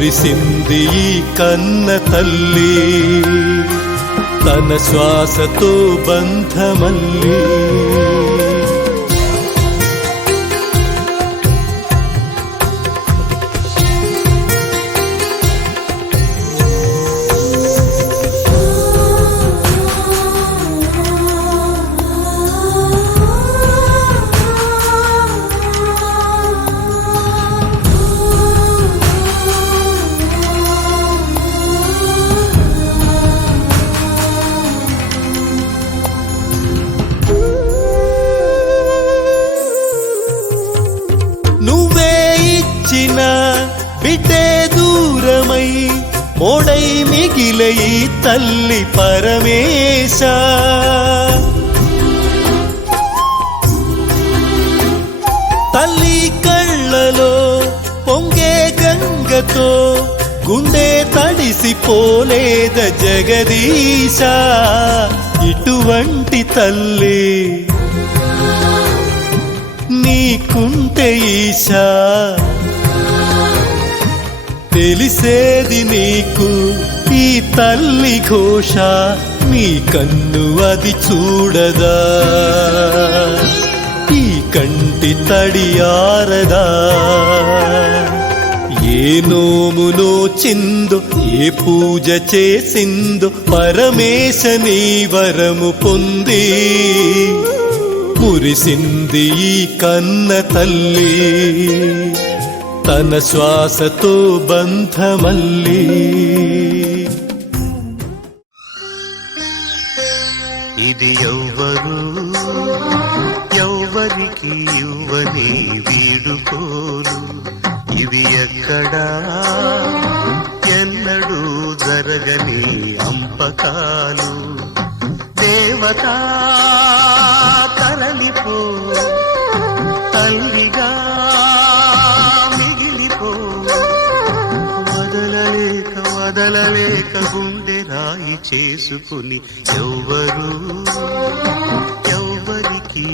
కురిసింది ఈ కన్న తల్లి. తన శ్వాసతో బంధమల్లి. నువ్వే ఇచ్చిన బిడ్డే దూరమై మోడై మిగిలయి తల్లి పరమేశ. తల్లి కళ్ళలో పొంగే గంగతో గుండె తడిసిపోలేద జగదీశ. ఇటువంటి తల్లి నీకుంటే ఈశా. తెలిసేది నీకు ఈ తల్లి ఘోష నీ కన్ను అది చూడదా. ఈ కంటి తడియారదా ఏ నోమునో చిందో ఏ పూజ చేసిందో పరమేశ నీ వరము పొంది. మురిసింది ఈ కన్న తల్లి. తన శ్వాసతో బంధమల్లి. ఇది ఎవ్వరు ఎవ్వరికి ఇవ్వని వీడుకోలు. ఇవి ఎక్కడా? ఎన్నడూ జరగని అంపకాలు. దేవతా తీసుకుని చేసుకుని ఎవ్వరు ఎవ్వరికి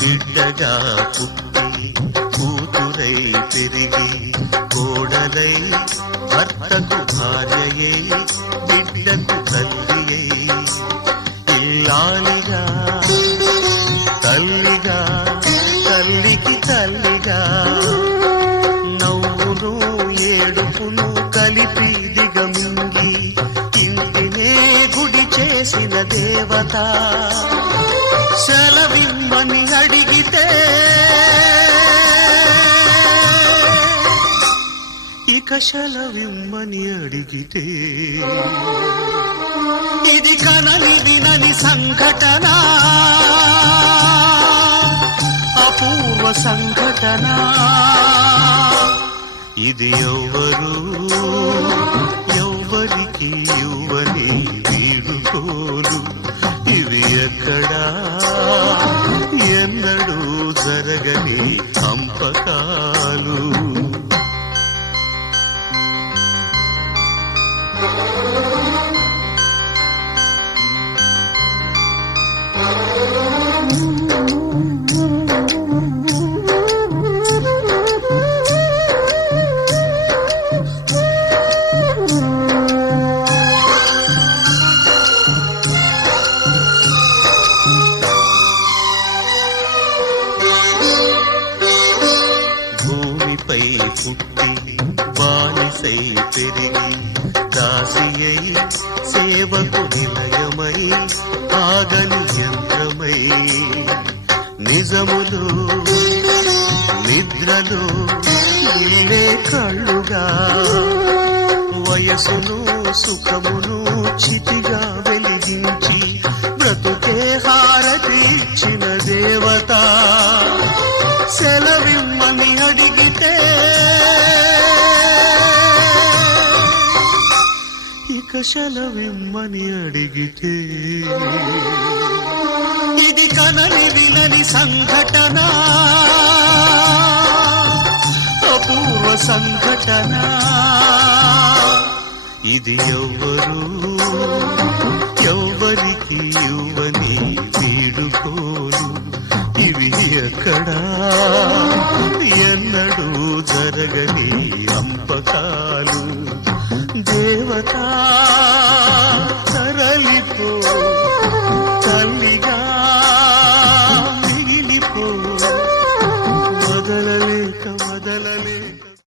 బిడ్డగా పుట్టి కూతురై పెరిగి కోడలై భర్తకు భార్యయే బిడ్డకు తల్లియై ఇల్లాలిగా తల్లిగా తల్లికి తల్లిగా నవ్వును ఏడుపును కలిపి దిగమింగి ఇంటినే గుడి చేసిన దేవత. సెలవిమ్మని అడిగితే ఇక సెలవిమ్మని అడిగితే ఇది కనని వినని సంఘటన? అపూర్వ సంఘటన? ఇది ఎవ్వరు ఎవ్వరికి ఇవ్వని గురియకడా ఎన్నడూ జరగని సంపకాలు. బానిసై పెరిగి దాసియై సేవకు నిలయమై ఆగని యంత్రమై. నిజములు నిద్రలు ఇల్లే కళ్ళుగా? వయసును సుఖమును చితిగా వెలిగించి బ్రతుకే హారతి ఇచ్చిన దేవత. సెలవి సెలవిమ్మని అడిగితే ఇది కనని వినని సంఘటన. అపూర్వ సంఘటన. ఇది ఎవ్వరు దేవతా